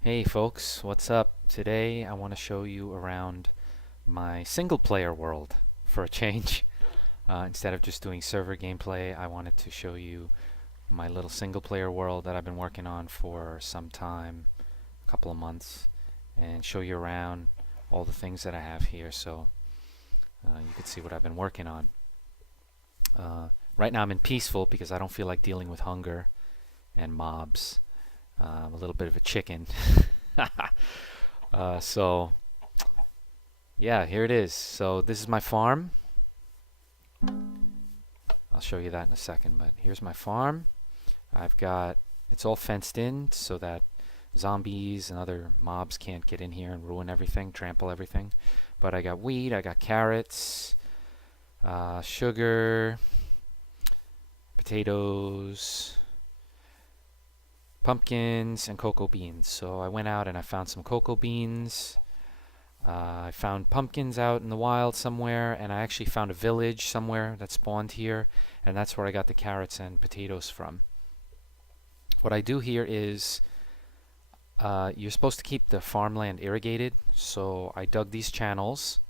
Hey folks, what's up? Today I want to show you around my single player world for a change. Instead of just doing server gameplay, I wanted to show you my little single player world that I've been working on for some time, a couple of months, and show you around all the things that I have here so you can see what I've been working on. Right now I'm in peaceful because I don't feel like dealing with hunger and mobs. I'm a little bit of a chicken. So yeah, here it is. So this is my farm. I'll show you that in a second, but here's my farm. It's all fenced in so that zombies and other mobs can't get in here and ruin everything, trample everything. But I got wheat, I got carrots, sugar, potatoes, pumpkins, and cocoa beans. So I went out and I found some cocoa beans. I found pumpkins out in the wild somewhere, and I actually found a village somewhere that spawned here, and that's where I got the carrots and potatoes from. What I do here is you're supposed to keep the farmland irrigated, so I dug these channels,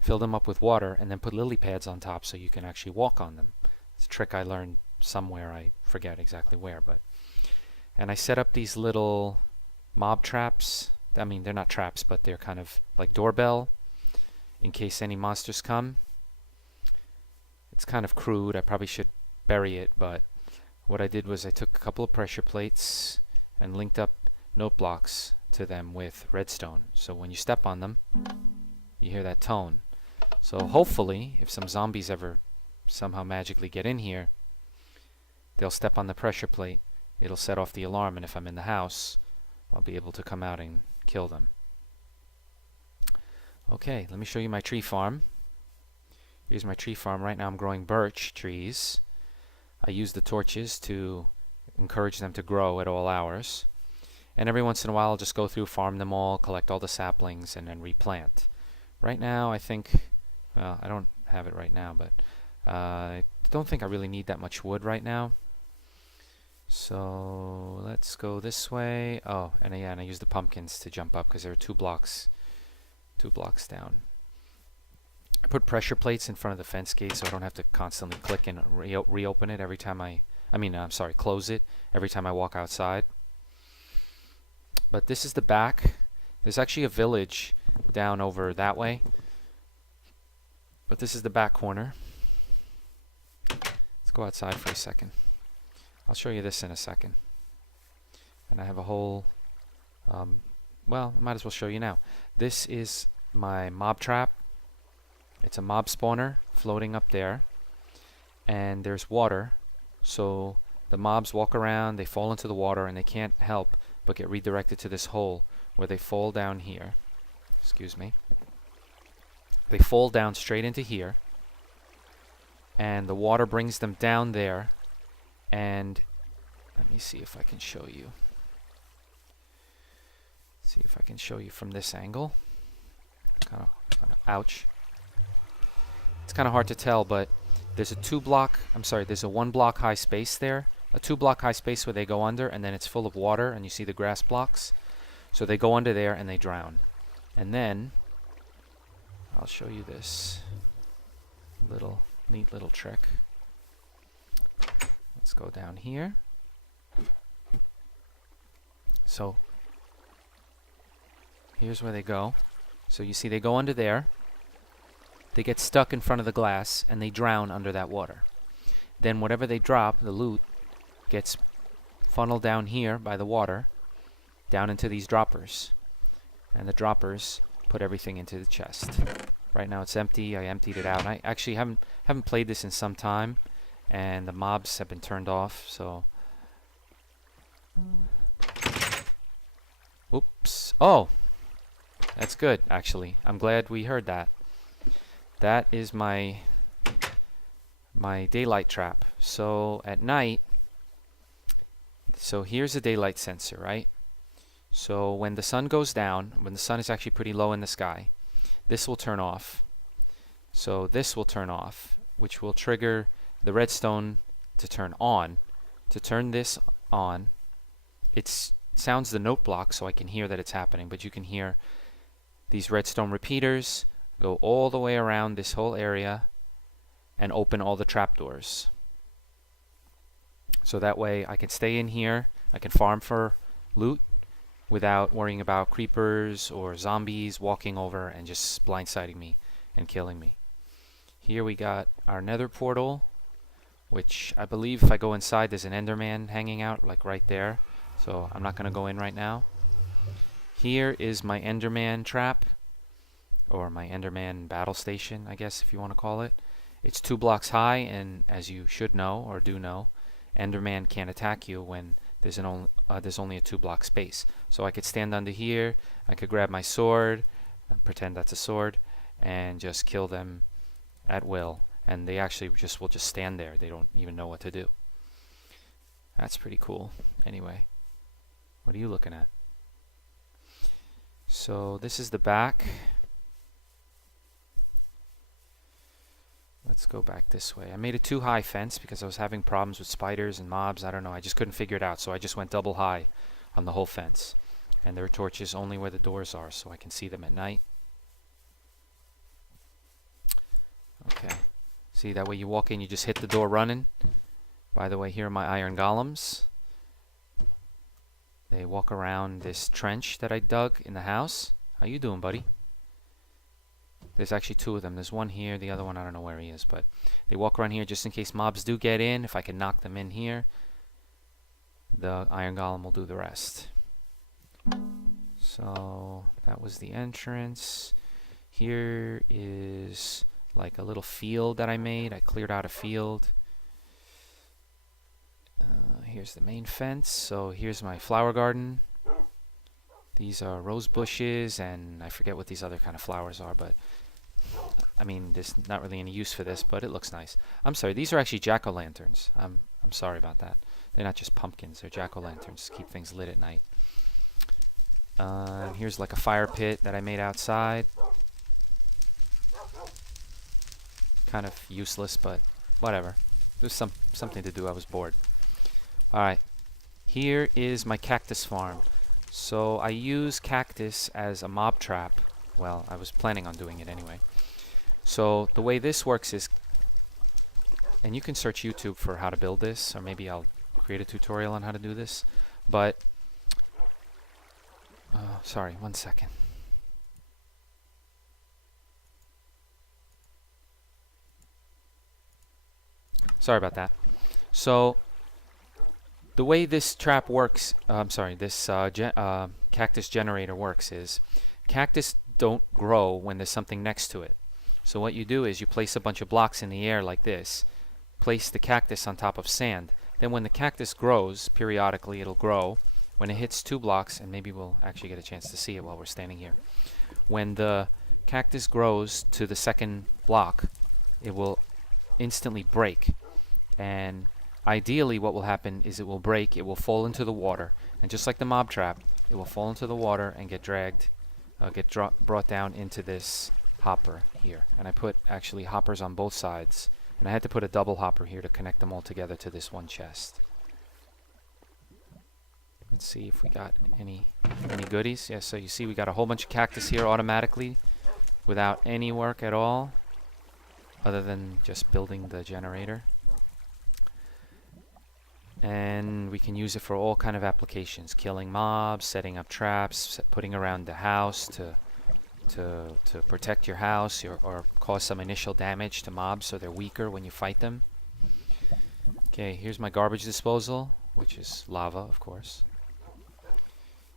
filled them up with water, and then put lily pads on top so you can actually walk on them. It's a trick I learned somewhere, I forget exactly where, and I set up these little mob traps. I mean, they're not traps, but they're kind of like doorbell in case any monsters come. It's kind of crude. I probably should bury it, but what I did was I took a couple of pressure plates and linked up note blocks to them with redstone. So when you step on them, you hear that tone. So hopefully, if some zombies ever somehow magically get in here, they'll step on the pressure plate. It'll set off the alarm, and if I'm in the house, I'll be able to come out and kill them. Okay, let me show you my tree farm. Here's my tree farm. Right now I'm growing birch trees. I use the torches to encourage them to grow at all hours. And every once in a while I'll just go through, farm them all, collect all the saplings, and then replant. Right now I think, well, I don't have it right now, but I don't think I really need that much wood right now. So let's go this way. Oh, and I use the pumpkins to jump up because there are two blocks down. I put pressure plates in front of the fence gate so I don't have to constantly click and reopen it every time close it every time I walk outside. But this is the back. There's actually a village down over that way, but this is the back corner. Let's go outside for a second. I'll show you this in a second. And I have a whole, well, I might as well show you now. This is my mob trap. It's a mob spawner floating up there. And there's water. So the mobs walk around, they fall into the water, and they can't help but get redirected to this hole where they fall down here. Excuse me. They fall down straight into here. And the water brings them down there. And let me see if I can show you. See if I can show you from this angle. Kind of ouch. It's kind of hard to tell, but there's a 1 block high space there. A 2 block high space where they go under, and then it's full of water, and you see the grass blocks. So they go under there and they drown. And then I'll show you this neat little trick. Let's go down here. So here's where they go. So you see they go under there. They get stuck in front of the glass and they drown under that water. Then whatever they drop, the loot, gets funneled down here by the water, down into these droppers. And the droppers put everything into the chest. Right now it's empty. I emptied it out. I actually haven't played this in some time. And the mobs have been turned off, so... Oops. Oh! That's good, actually. I'm glad we heard that. That is my daylight trap. So at night... So here's a daylight sensor, right? So when the sun goes down, when the sun is actually pretty low in the sky, this will turn off. So this will turn off, which will trigger the redstone to turn on. To turn this on, it's sounds the note block so I can hear that it's happening, but you can hear these redstone repeaters go all the way around this whole area and open all the trapdoors. So that way I can stay in here, I can farm for loot without worrying about creepers or zombies walking over and just blindsiding me and killing me. Here we got our nether portal, which I believe if I go inside there's an Enderman hanging out like right there. So I'm not going to go in right now. Here is my Enderman Trap, or my Enderman battle station, I guess if you want to call it. It's 2 blocks high, and as you should know or do know, Enderman can't attack you when there's only a 2-block space. So I could stand under here, I could grab my sword, pretend that's a sword, and just kill them at will. And they actually will just stand there. They don't even know what to do. That's pretty cool. Anyway, what are you looking at? So this is the back. Let's go back this way. I made a too high fence because I was having problems with spiders and mobs. I don't know. I just couldn't figure it out. So I just went double high on the whole fence. And there are torches only where the doors are so I can see them at night. Okay. See, that way you walk in, you just hit the door running. By the way, here are my iron golems. They walk around this trench that I dug in the house. How you doing, buddy? There's actually 2 of them. There's one here, the other one I don't know where he is, but they walk around here just in case mobs do get in. If I can knock them in here, the iron golem will do the rest. So that was the entrance. Here is like a little field that I made. I cleared out a field. Here's the main fence. So here's my flower garden. These are rose bushes, and I forget what these other kind of flowers are, but I mean, there's not really any use for this, but it looks nice. I'm sorry, these are actually jack-o'-lanterns. I'm sorry about that. They're not just pumpkins, they're jack-o'-lanterns to keep things lit at night. Here's like a fire pit that I made outside. Kind of useless, but whatever. There's something to do. I was bored. Alright, here is my cactus farm. So I use cactus as a mob trap. Well, I was planning on doing it anyway. So the way this works is, and you can search YouTube for how to build this, or maybe I'll create a tutorial on how to do this. But, sorry, one second. Sorry about that. So the way this trap works, this cactus generator works is cactus don't grow when there's something next to it. So what you do is you place a bunch of blocks in the air like this, place the cactus on top of sand. Then when the cactus grows, periodically it'll grow. When it hits 2 blocks, and maybe we'll actually get a chance to see it while we're standing here. When the cactus grows to the 2nd block, it will instantly break. And ideally what will happen is it will break, it will fall into the water, and just like the mob trap, it will fall into the water and get dragged, brought down into this hopper here. And I put actually hoppers on both sides, and I had to put a double hopper here to connect them all together to this one chest. Let's see if we got any goodies. Yeah, so you see we got a whole bunch of cactus here automatically without any work at all other than just building the generator. And we can use it for all kind of applications: killing mobs, setting up traps, putting around the house to protect your house, or cause some initial damage to mobs so they're weaker when you fight them. Okay, here's my garbage disposal, which is lava, of course.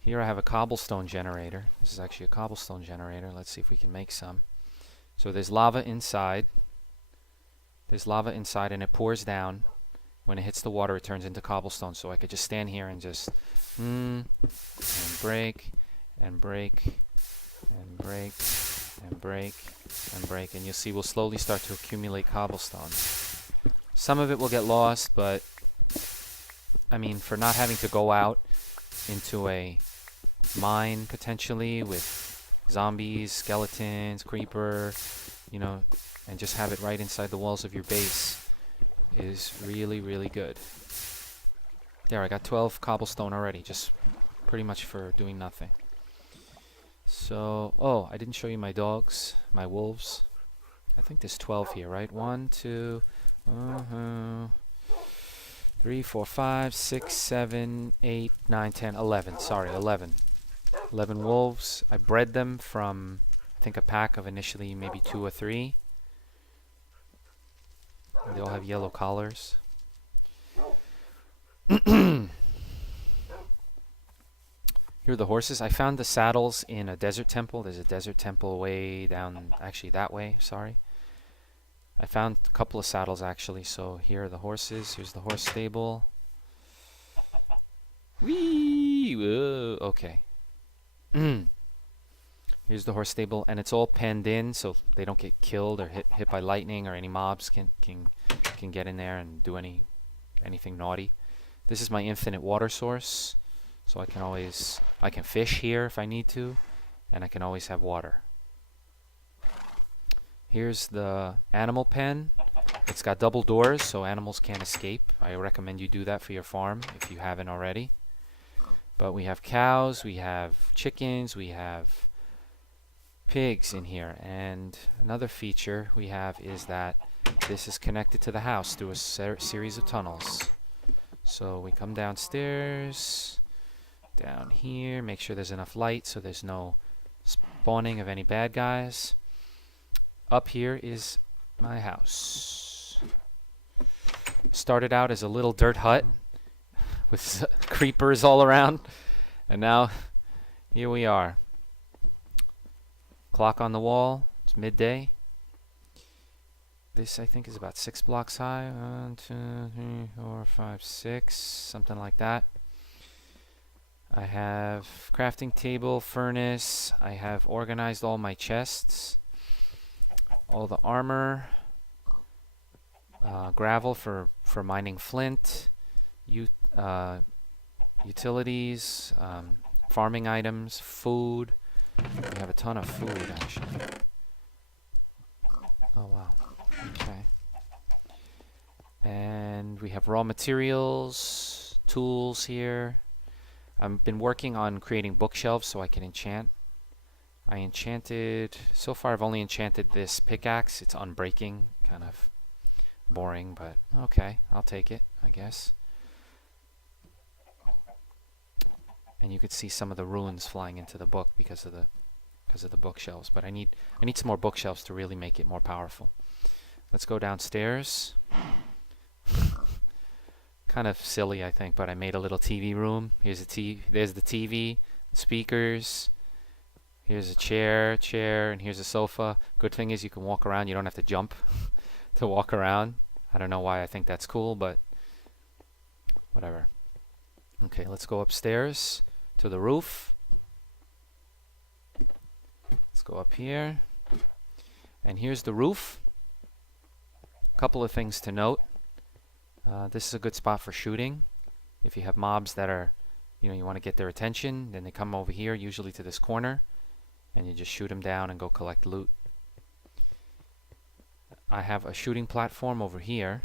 Here I have a cobblestone generator. This is actually a cobblestone generator. Let's see if we can make some. So there's lava inside. There's lava inside, and it pours down. When it hits the water, it turns into cobblestone. So I could just stand here and just and break and break and break and break and break, and you'll see we'll slowly start to accumulate cobblestone. Some of it will get lost, but I mean, for not having to go out into a mine potentially with zombies, skeletons, creeper, you know, and just have it right inside the walls of your base is really, really good. There, I got 12 cobblestone already, just pretty much for doing nothing. So, oh, I didn't show you my dogs, my wolves. I think there's 12 here, right? 1, 2, 3, 4, 5, 6, 7, 8, 9, 10, 11. Sorry, 11. 11 wolves. I bred them from, I think, a pack of initially maybe 2 or 3. They all have yellow collars. Here are the horses. I found the saddles in a desert temple. There's a desert temple way down, actually that way, sorry. I found a couple of saddles actually, so here are the horses. Here's the horse stable. Whee! Whoa, okay. Here's the horse stable, and it's all penned in so they don't get killed or hit by lightning, or any mobs can get in there and do anything naughty. This is my infinite water source, so I can fish here if I need to, and I can always have water. Here's the animal pen. It's got double doors so animals can't escape. I recommend you do that for your farm if you haven't already. But we have cows, we have chickens, we have pigs in here, and another feature we have is that this is connected to the house through a series of tunnels. So we come downstairs, down here, make sure there's enough light so there's no spawning of any bad guys. Up here is my house. Started out as a little dirt hut with creepers all around, and now here we are. Clock on the wall, it's midday. This I think is about 6 blocks high. 1, 2, 3, 4, 5, 6, something like that. I have crafting table, furnace. I have organized all my chests, all the armor, gravel for mining flint, utilities, farming items, food. We have a ton of food actually. Oh wow. Okay. And we have raw materials, tools here. I've been working on creating bookshelves so I can enchant. I enchanted, so far I've only enchanted this pickaxe. It's unbreaking, kind of boring, but okay, I'll take it, I guess. And you could see some of the runes flying into the book because of the bookshelves, but I need some more bookshelves to really make it more powerful. Let's go downstairs. Kind of silly, I think, but I made a little TV room. Here's a TV. There's the TV, speakers. Here's a chair, and here's a sofa. Good thing is you can walk around. You don't have to jump to walk around. I don't know why I think that's cool, but whatever. Okay, let's go upstairs to the roof. Let's go up here. And here's the roof. A couple of things to note. This is a good spot for shooting. If you have mobs that are, you want to get their attention, then they come over here, usually to this corner, and you just shoot them down and go collect loot. I have a shooting platform over here.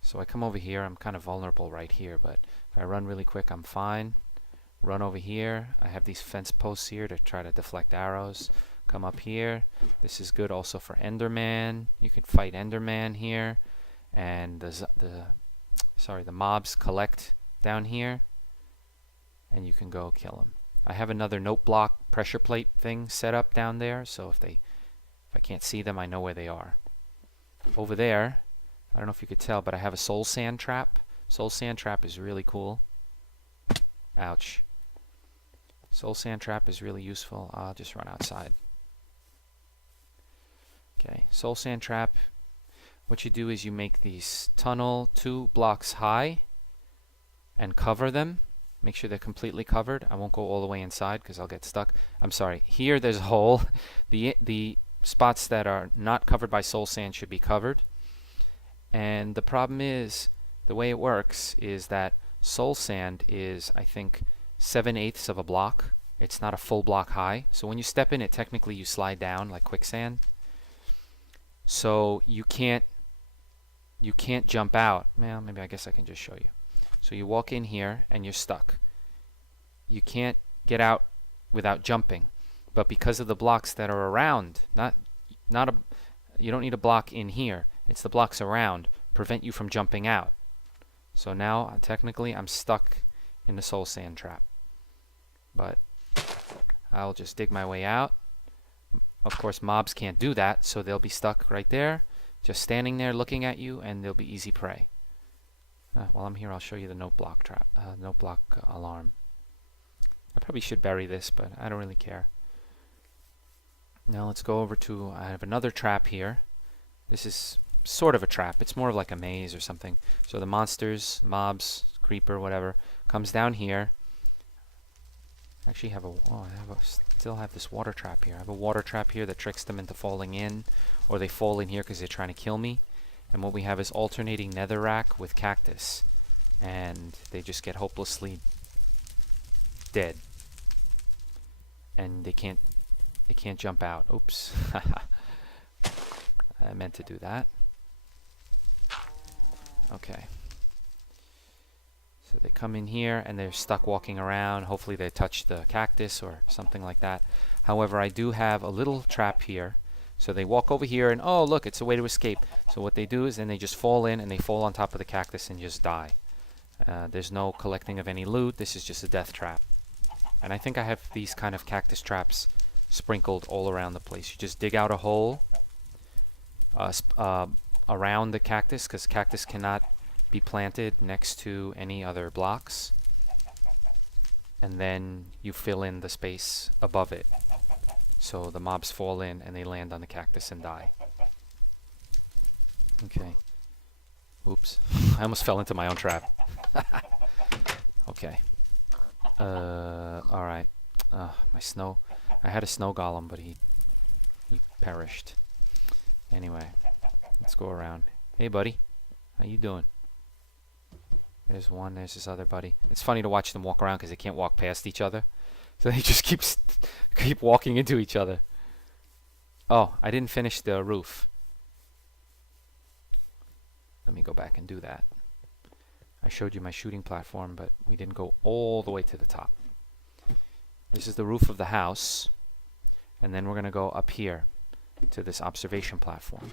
So I come over here. I'm kind of vulnerable right here, but if I run really quick, I'm fine. Run over here. I have these fence posts here to try to deflect arrows. Come up here. This is good also for Enderman. You can fight Enderman here. And the mobs collect down here, and you can go kill them. I have another note block pressure plate thing set up down there, so if I can't see them, I know where they are. Over there, I don't know if you could tell, but I have a soul sand trap. Soul sand trap is really cool. Ouch. Soul sand trap is really useful. I'll just run outside. Okay, soul sand trap. What you do is you make these tunnel 2 blocks high and cover them. Make sure they're completely covered. I won't go all the way inside because I'll get stuck. I'm sorry. Here there's a hole. The spots that are not covered by soul sand should be covered. And the problem is, the way it works is that soul sand is, I think, 7/8 of a block. It's not a full block high. So when you step in it, technically you slide down like quicksand. So you can't jump out. Well, maybe I guess I can just show you. So you walk in here and you're stuck. you can't get out without jumping. But because of the blocks that are around, you don't need a block in here. It's the blocks around prevent you from jumping out. So now technically I'm stuck in the soul sand trap. But I'll just dig my way out. Of course, mobs can't do that, so they'll be stuck right there, just standing there looking at you, and they'll be easy prey. While I'm here, I'll show you the note block trap, note block alarm. I probably should bury this, but I don't really care. Now let's go over to, I have another trap here. This is sort of a trap. It's more of like a maze or something. So the monsters, mobs, creeper, whatever, comes down here. Actually have still have this water trap here. I have a water trap here that tricks them into falling in, or they fall in here because they're trying to kill me. And what we have is alternating netherrack with cactus, and they just get hopelessly dead, and they can't jump out. Oops. I meant to do that. Okay. So they come in here and they're stuck walking around. Hopefully they touch the cactus or something like that. However, I do have a little trap here. So they walk over here and, oh look, it's a way to escape. So what they do is then they just fall in and they fall on top of the cactus and just die. There's no collecting of any loot. This is just a death trap. And I think I have these kind of cactus traps sprinkled all around the place. You just dig out a hole around the cactus, because cactus cannot be planted next to any other blocks. And then you fill in the space above it. So the mobs fall in and they land on the cactus and die. Okay. Oops. I almost fell into my own trap. Okay. Alright. My snow. I had a snow golem, but he perished. Anyway, let's go around. Hey, buddy. How you doing? There's one. There's this other buddy. It's funny to watch them walk around because they can't walk past each other. So they just keep walking into each other. Oh, I didn't finish the roof. Let me go back and do that. I showed you my shooting platform, but we didn't go all the way to the top. This is the roof of the house. And then we're going to go up here to this observation platform.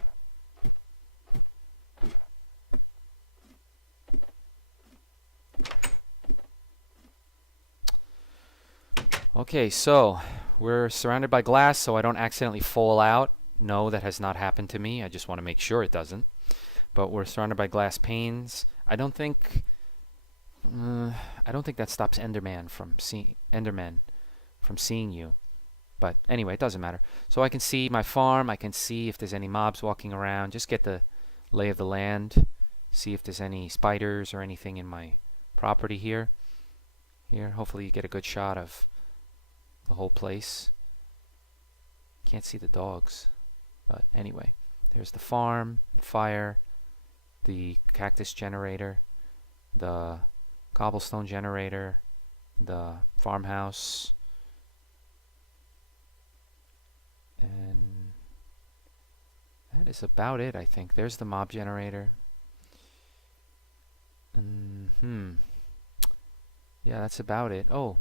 Okay, so we're surrounded by glass so I don't accidentally fall out. No, that has not happened to me. I just want to make sure it doesn't. But we're surrounded by glass panes. I don't think that stops Enderman from seeing you. But anyway, it doesn't matter. So I can see my farm. I can see if there's any mobs walking around. Just get the lay of the land. See if there's any spiders or anything in my property here. Here, hopefully you get a good shot of the whole place. Can't see the dogs. But anyway, there's the farm, the fire, the cactus generator, the cobblestone generator, the farmhouse, and that is about it, I think. There's the mob generator. Yeah, that's about it. Oh,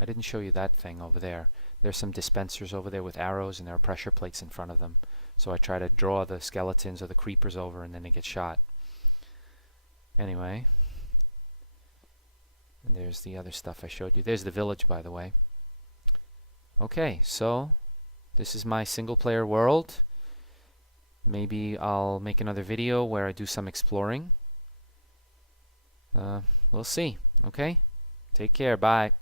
I didn't show you that thing over there. There's some dispensers over there with arrows, and there are pressure plates in front of them. So I try to draw the skeletons or the creepers over, and then they get shot. Anyway. And there's the other stuff I showed you. There's the village, by the way. Okay, so this is my single-player world. Maybe I'll make another video where I do some exploring. We'll see. Okay? Take care. Bye.